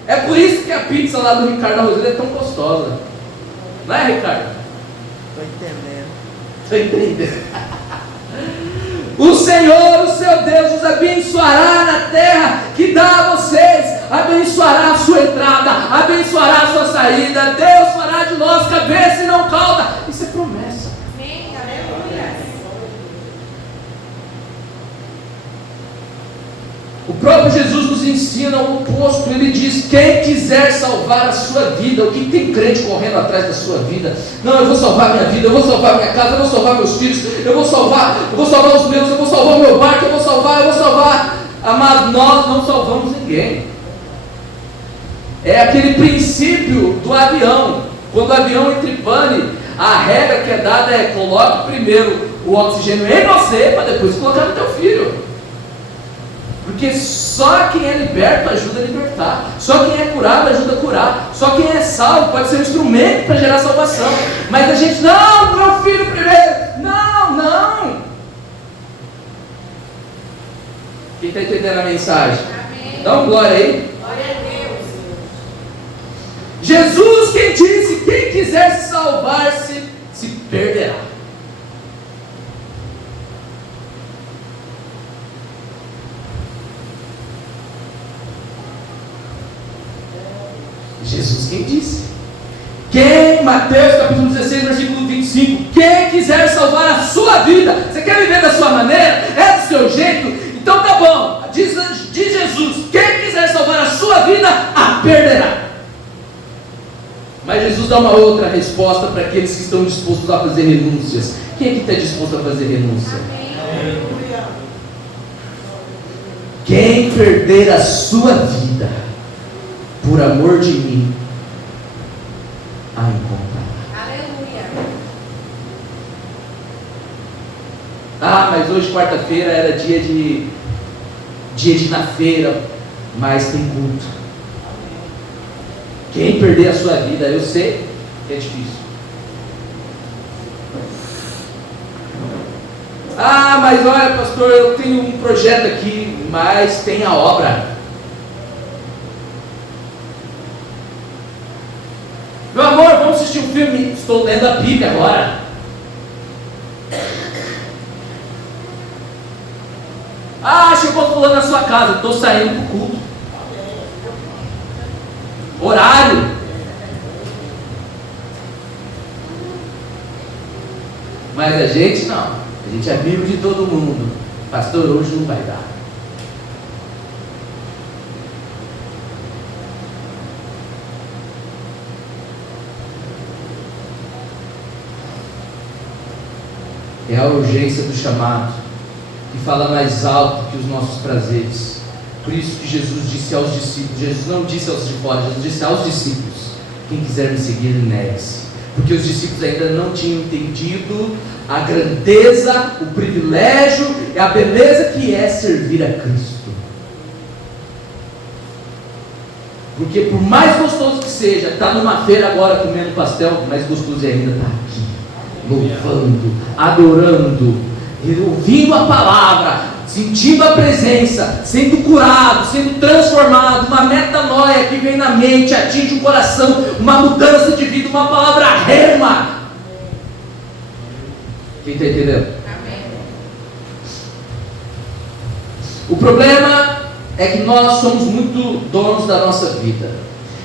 É por isso que a pizza lá do Ricardo da Rosilha é tão gostosa. Não é, Ricardo? Estou entendendo. O Senhor, o seu Deus, os abençoará na terra que dá a vocês, abençoará a sua entrada, abençoará a sua saída. Deus fará de nós cabeça e não cauda. Isso é promessa. Amém. Aleluia. O próprio Jesus nos ensina o oposto. Ele diz: quem quiser salvar a sua vida. O que tem crente correndo atrás da sua vida? Não, eu vou salvar minha vida, eu vou salvar minha casa, eu vou salvar meus filhos, eu vou salvar os meus, eu vou salvar o meu barco, eu vou salvar. Amado, nós não salvamos ninguém. É aquele princípio do avião. Quando o avião entra em pane, a regra que é dada é: coloque primeiro o oxigênio em você, para depois colocar no teu filho. Porque só quem é liberto ajuda a libertar. Só quem é curado ajuda a curar. Só quem é salvo pode ser um instrumento para gerar salvação. Mas a gente: não, meu filho primeiro. Não. Quem está entendendo a mensagem? Amém. Dá um glória aí. Glória a Deus. Jesus quem disse: quem quiser salvar-se, se perderá. Jesus quem disse. Mateus capítulo 16, versículo 25: quem quiser salvar a sua vida. Você quer viver da sua maneira? É do seu jeito, então tá bom. Diz Jesus: quem quiser salvar a sua vida, a perderá. Mas Jesus dá uma outra resposta para aqueles que estão dispostos a fazer renúncias. Quem é que está disposto a fazer renúncia? Quem perder a sua vida por amor de mim, a encontrará. Aleluia. Ah, mas hoje quarta-feira era dia de ir na feira, mas tem culto. Quem perder a sua vida, eu sei que é difícil. Ah, mas olha, pastor, eu tenho um projeto aqui, mas tem a obra. Meu amor, vamos assistir um filme. Estou lendo a Bíblia agora. Ah, chegou fulano na sua casa. Estou saindo para o culto. Horário. Mas a gente não. A gente é amigo de todo mundo. Pastor, hoje não vai dar. É a urgência do chamado que fala mais alto que os nossos prazeres. Por isso que Jesus disse aos discípulos, Jesus não disse aos de fora, Jesus disse aos discípulos: quem quiser me seguir, negue-se. Porque os discípulos ainda não tinham entendido a grandeza, o privilégio e a beleza que é servir a Cristo. Porque por mais gostoso que seja, estar numa feira agora comendo pastel, mais gostoso ainda estar aqui, louvando, adorando, ouvindo a palavra, sentindo a presença, sendo curado, sendo transformado, uma metanoia que vem na mente, atinge o coração, uma mudança de vida, uma palavra rema. Quem está entendendo? Amém. O problema é que nós somos muito donos da nossa vida.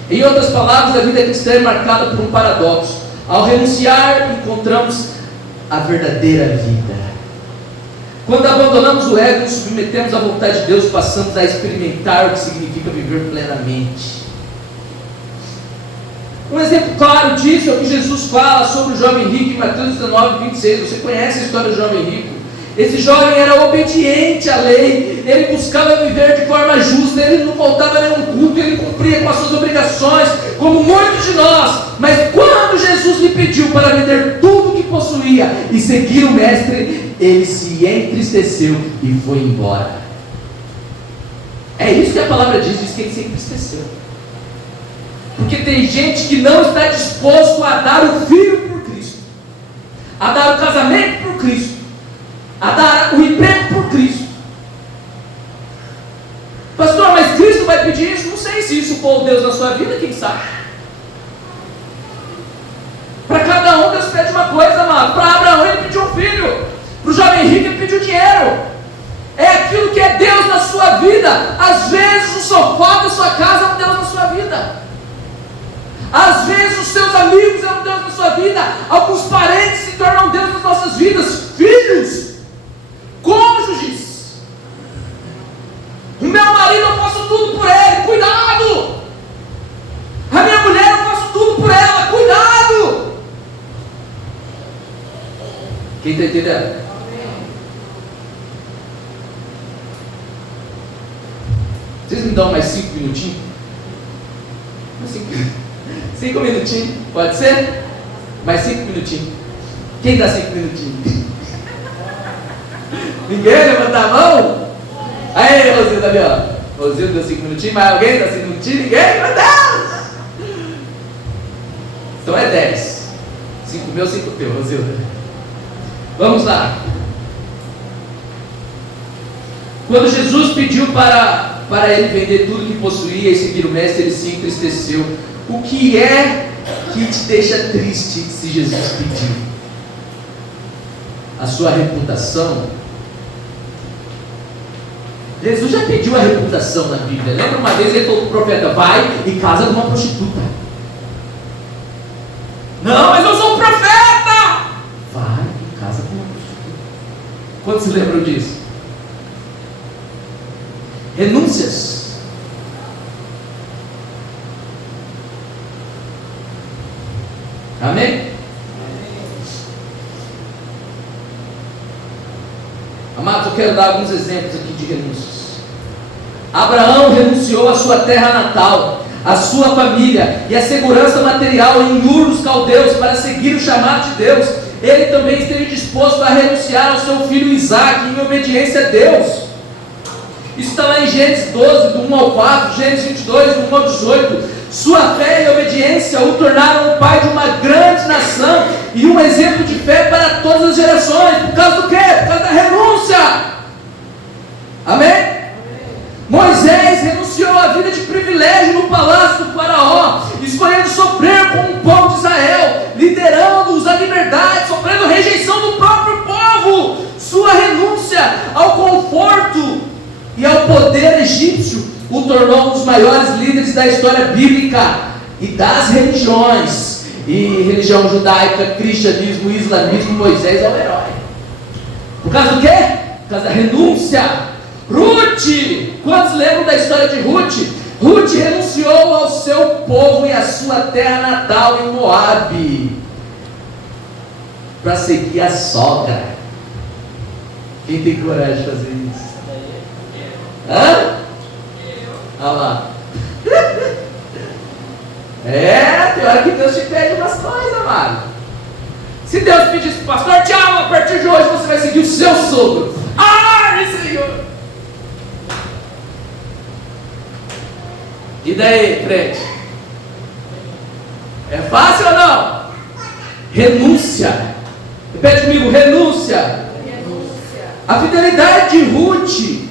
Em outras palavras, a vida cristã é marcada por um paradoxo. Ao renunciar, encontramos a verdadeira vida. Quando abandonamos o ego e nos submetemos à vontade de Deus, passamos a experimentar o que significa viver plenamente. Um exemplo claro disso é o que Jesus fala sobre o jovem rico em Mateus 19, 26. Você conhece a história do jovem rico? Esse jovem era obediente à lei, ele buscava viver de forma justa, ele não faltava a nenhum culto, ele cumpria com as suas obrigações, como muitos de nós. Mas quando Jesus lhe pediu para vender tudo o que possuía e seguir o Mestre, ele se entristeceu e foi embora. É isso que a palavra diz que ele se entristeceu. Porque tem gente que não está disposto a dar o filho por Cristo, a dar o casamento por Cristo, a dar o emprego por Cristo. Pastor, mas Cristo vai pedir isso? Não sei se isso for Deus na sua vida, quem sabe? Para cada um Deus pede uma coisa, amado. Para Abraão ele pediu um filho, para o jovem rico ele pediu dinheiro. É aquilo que é Deus na sua vida. Às vezes o sofá da sua casa é um Deus na sua vida. Às vezes os seus amigos é um Deus na sua vida. Alguns parentes se tornam Deus nas nossas vidas. Filhos, cônjuges. O meu marido, eu faço tudo por ele, cuidado. A minha mulher, eu faço tudo por ela, cuidado. Quem está entendendo? Vocês me dão mais 5 minutinhos? Mais 5 minutinhos, pode ser? Mais 5 minutinhos. Quem dá 5 minutinhos? Ninguém levanta a mão? Aí, Rosildo ali, ó. Rosildo deu 5 minutinhos, mais alguém dá 5 minutinhos? Ninguém? Meu Deus! Então é 10. 5 meu, 5 teu, Rosildo. Vamos lá. Quando Jesus pediu para ele vender tudo que possuía e seguir o Mestre, ele se entristeceu. O que é que te deixa triste se Jesus pedir? A sua reputação? Jesus já pediu a reputação na Bíblia. Lembra uma vez ele falou para o profeta: vai e casa com uma prostituta. Não, mas eu sou um profeta! Vai e casa com uma prostituta. Quantos se lembram disso? renúncias. Amém? Amados, eu quero dar alguns exemplos aqui de renúncias. Abraão renunciou à sua terra natal, à sua família e à segurança material em Ur dos Caldeus para seguir o chamado de Deus. Ele também esteve disposto a renunciar ao seu filho Isaque em obediência a Deus. Isso está lá em Gênesis 12, do 1 ao 4, Gênesis 22, do 1 ao 18. Sua fé e obediência o tornaram o pai de uma grande nação e um exemplo de fé para todas as gerações. Por causa do quê? Por causa da renúncia. Amém? Moisés renunciou à vida de privilégio no palácio do faraó, escolhendo sofrer como um povo de Israel, liderando-os à liberdade, sofrendo rejeição do próprio povo. Sua renúncia ao conforto e ao poder egípcio o tornou um dos maiores líderes da história bíblica e das religiões. E religião judaica, cristianismo, islamismo, Moisés é o herói. Por causa do quê? Por causa da renúncia. Ruth, quantos lembram da história de Ruth? Ruth renunciou ao seu povo e à sua terra natal em Moabe para seguir a sogra. Quem tem coragem de fazer isso? Hã? Olha lá. Tem hora que Deus te pede umas coisas, amado. Se Deus pedisse para o pastor, tchau, a partir de hoje você vai seguir o seu sogro. Ai, Senhor! E daí, crente? É fácil ou não? Renúncia. Repete comigo, renúncia. A fidelidade de Ruth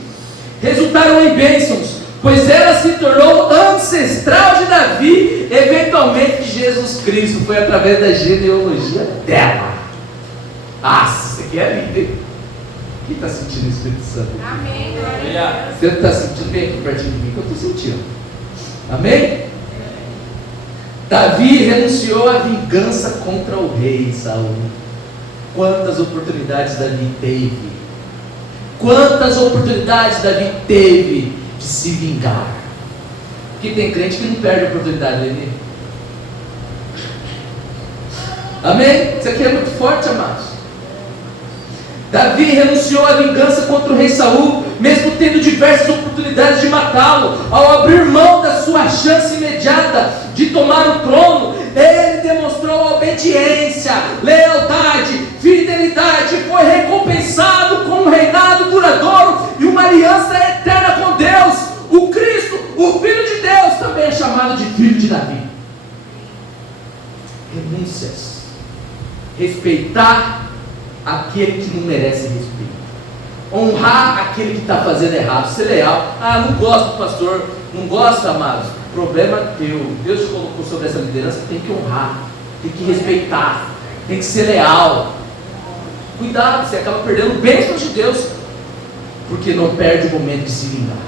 resultaram em bênçãos, pois ela se tornou ancestral de Davi, eventualmente de Jesus Cristo. Foi através da genealogia dela. Nossa, isso aqui é lindo, hein? Quem está sentindo o Espírito Santo? Amém. Você não está sentindo bem aqui pertinho de mim? Que eu estou sentindo. Amém? Davi renunciou à vingança contra o rei Saul. Quantas oportunidades Davi teve? Quantas oportunidades Davi teve de se vingar? Porque tem crente que não perde a oportunidade, né? Amém? Isso aqui é muito forte, amados. Davi renunciou à vingança contra o rei Saul, mesmo tendo diversas oportunidades de matá-lo. Ao abrir mão da sua chance imediata de tomar o trono, ele demonstrou obediência, lealdade, fidelidade, e foi recompensado com um reinado duradouro e uma aliança eterna com Deus. O Cristo, o Filho de Deus, também é chamado de Filho de Davi. Renúncias. Respeitar aquele que não merece respeito, honrar aquele que está fazendo errado, ser leal. Não gosto do pastor, não gosto, amados, problema teu. Deus te colocou sobre essa liderança, tem que honrar, tem que respeitar, tem que ser leal. Cuidado, você acaba perdendo bênçãos de Deus, porque não perde o momento de se vingar.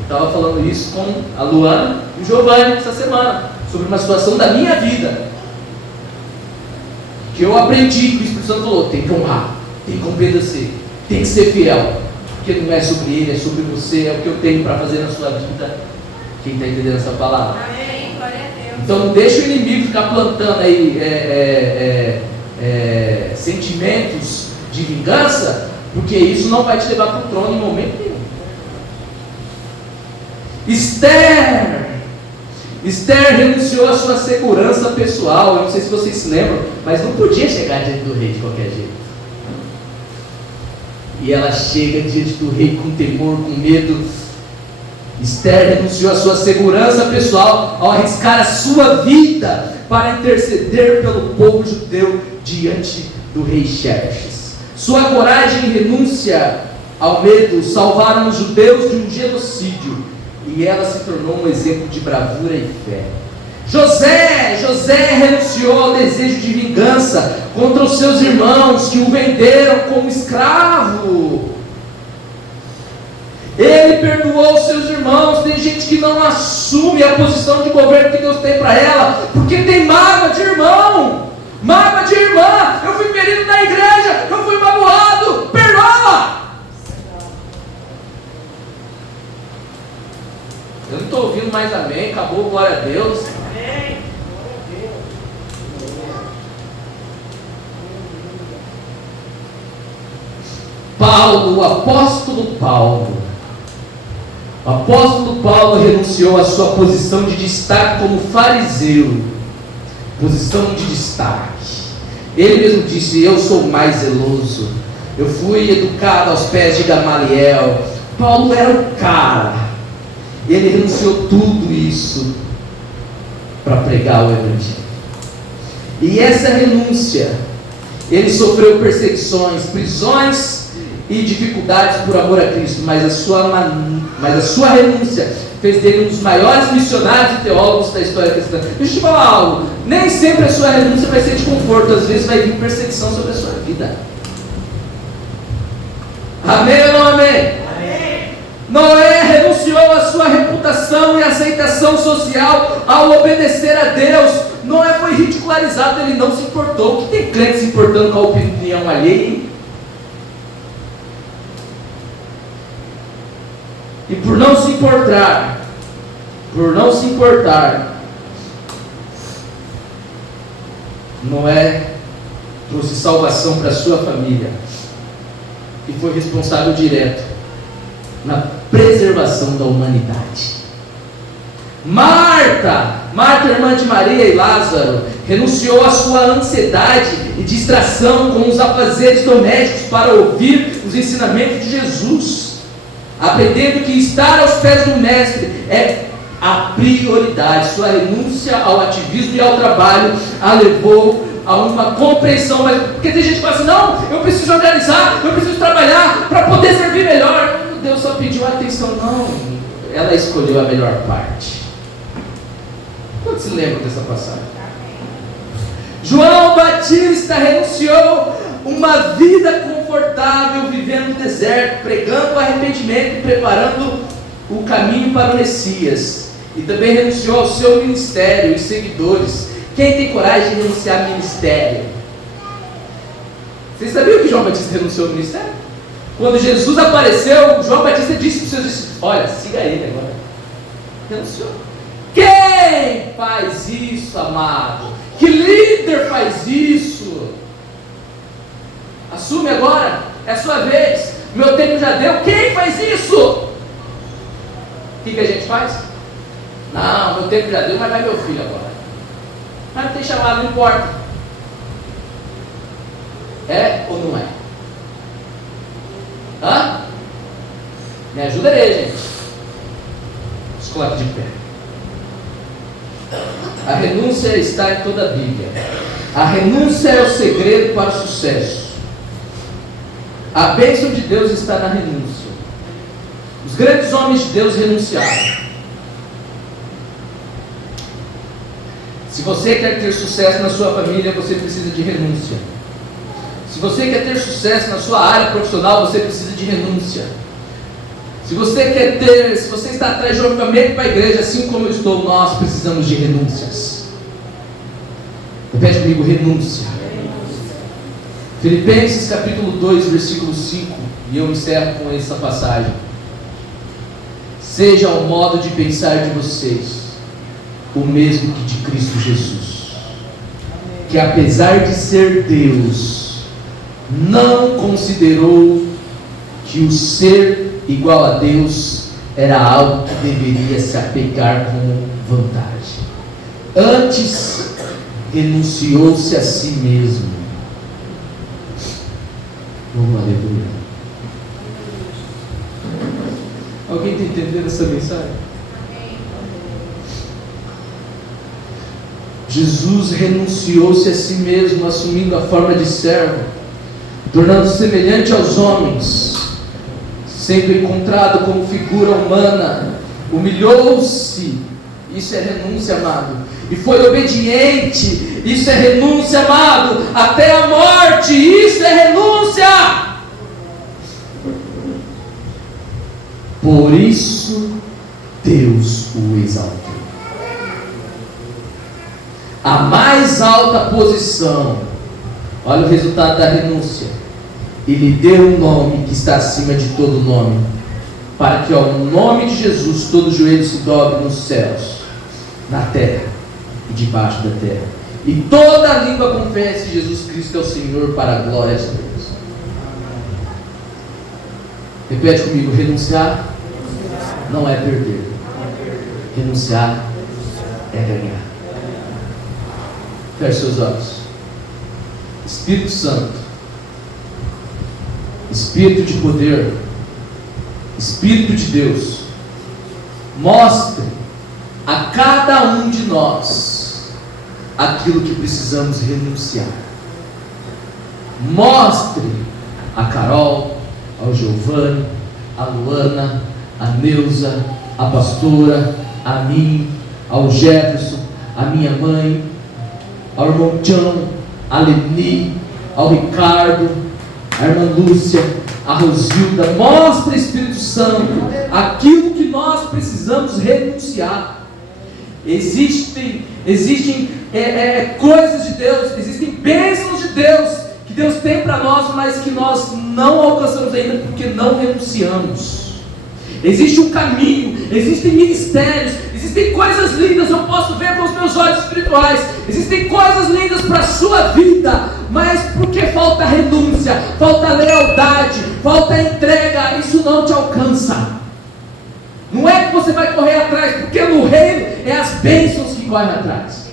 Eu estava falando isso com a Luana e o Giovanni essa semana, sobre uma situação da minha vida, que eu aprendi, que o Espírito Santo falou: tem que honrar, tem que obedecer, tem que ser fiel, porque não é sobre ele, é sobre você, é o que eu tenho para fazer na sua vida. Quem está entendendo essa palavra? Amém, glória a Deus. Então não deixa o inimigo ficar plantando aí sentimentos de vingança, porque isso não vai te levar para o trono em momento nenhum. Esther renunciou à sua segurança pessoal. Eu não sei se vocês se lembram, mas não podia chegar diante do rei de qualquer jeito. E ela chega diante do rei com temor, com medo. Esther renunciou à sua segurança pessoal ao arriscar a sua vida para interceder pelo povo judeu diante do rei Xerxes. Sua coragem e renúncia ao medo salvaram os judeus de um genocídio, e ela se tornou um exemplo de bravura e fé. José renunciou ao desejo de vingança contra os seus irmãos que o venderam como escravo. Ele perdoou os seus irmãos. Tem gente que não assume a posição de governo que Deus tem para ela, porque tem mágoa de irmão, mágoa de irmã. Eu fui ferido na igreja, eu fui magoado. Perdoa. Eu não estou ouvindo mais amém, acabou, glória a Deus. Paulo, o apóstolo Paulo renunciou à sua posição de destaque como fariseu, posição de destaque. Ele mesmo disse: eu sou mais zeloso, eu fui educado aos pés de Gamaliel. Paulo era o cara, ele renunciou tudo isso para pregar o evangelho. E essa renúncia, ele sofreu perseguições, prisões e dificuldades por amor a Cristo, mas a sua renúncia fez dele um dos maiores missionários e teólogos da história cristã. Deixa eu te falar algo: nem sempre a sua renúncia vai ser de conforto, às vezes vai vir perseguição sobre a sua vida. Amém ou não amém? Amém. Noé renunciou à sua reputação e aceitação social ao obedecer a Deus. Noé foi ridicularizado, ele não se importou. O que tem crente se importando com a opinião alheia, hein? E por não se importar, Noé trouxe salvação para a sua família e foi responsável direto na preservação da humanidade. Marta, irmã de Maria e Lázaro, renunciou à sua ansiedade e distração com os afazeres domésticos para ouvir os ensinamentos de Jesus, aprendendo que estar aos pés do mestre é a prioridade. Sua renúncia ao ativismo e ao trabalho a levou a uma compreensão. Porque tem gente que fala assim: não, eu preciso organizar, eu preciso trabalhar para poder servir melhor. Deus só pediu atenção. Não, ela escolheu a melhor parte. Quantos se lembram dessa passagem? João Batista renunciou uma vida confortável, vivendo no deserto, pregando o arrependimento e preparando o caminho para o Messias. E também renunciou ao seu ministério e seguidores. Quem tem coragem de renunciar ao ministério? Vocês sabiam que João Batista renunciou ao ministério? Quando Jesus apareceu, João Batista disse para os seus discípulos: olha, siga ele agora. Renunciou. Quem faz isso, amado? Que líder faz isso? Assume agora, é a sua vez. Meu tempo já deu. Quem faz isso? O que a gente faz? Não, meu tempo já deu, mas vai meu filho agora. Mas não tem chamado, não importa. É ou não é? Hã? Me ajuda aí, gente. Se coloque de pé. A renúncia está em toda a Bíblia. A renúncia é o segredo para o sucesso. A bênção de Deus está na renúncia. Os grandes homens de Deus renunciaram. Se você quer ter sucesso na sua família, você precisa de renúncia. Se você quer ter sucesso na sua área profissional, você precisa de renúncia. Se você está atrás de um avivamento para a igreja, assim como eu estou, nós precisamos de renúncias. Repete comigo: renúncia. Filipenses capítulo 2, versículo 5, e eu encerro com essa passagem. Seja o modo de pensar de vocês o mesmo que de Cristo Jesus, que apesar de ser Deus, não considerou que o ser igual a Deus era algo que deveria se apegar como vantagem. Antes, renunciou-se a si mesmo. Aleluia. Alguém está entendendo essa mensagem? Jesus renunciou-se a si mesmo, assumindo a forma de servo, tornando-se semelhante aos homens, sendo encontrado como figura humana, humilhou-se. Isso é renúncia, amado. E foi obediente. Isso é renúncia, amado, até a morte. Isso é renúncia. Por isso Deus o exaltou. A mais alta posição. Olha o resultado da renúncia. E lhe deu um nome que está acima de todo nome, para que ao nome de Jesus todo joelho se dobre nos céus, na terra e debaixo da terra, e toda língua confesse que Jesus Cristo é o Senhor, para a glória de Deus. Repete comigo: renunciar não é perder, renunciar é ganhar. Feche seus olhos. Espírito Santo, Espírito de poder, Espírito de Deus, mostre a cada um de nós aquilo que precisamos renunciar. Mostre a Carol, ao Giovanni, a Luana, a Neuza, a pastora, a mim, ao Jefferson, a minha mãe, ao irmão Tião, a Leni, ao Ricardo, a irmã Lúcia, a Rosilda. Mostra, Espírito Santo, aquilo que nós precisamos renunciar. Existem coisas de Deus, existem bênçãos de Deus que Deus tem para nós, mas que nós não alcançamos ainda porque não renunciamos. Existe um caminho, existem ministérios, existem coisas lindas, eu posso ver com os meus olhos espirituais, existem coisas lindas para a sua vida, mas porque falta renúncia, falta lealdade, falta entrega, isso não te alcança. Não é que você vai correr atrás, porque no reino é as bênçãos que correm atrás.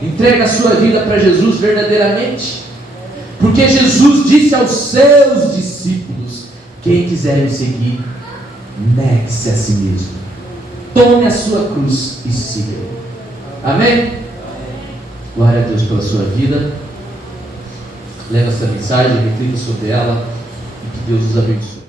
Entrega a sua vida para Jesus verdadeiramente, porque Jesus disse aos seus discípulos: quem quiser me seguir, negue-se a si mesmo, tome a sua cruz e siga. Amém? Glória a Deus pela sua vida. Leva essa mensagem, reflita sobre ela, e que Deus os abençoe.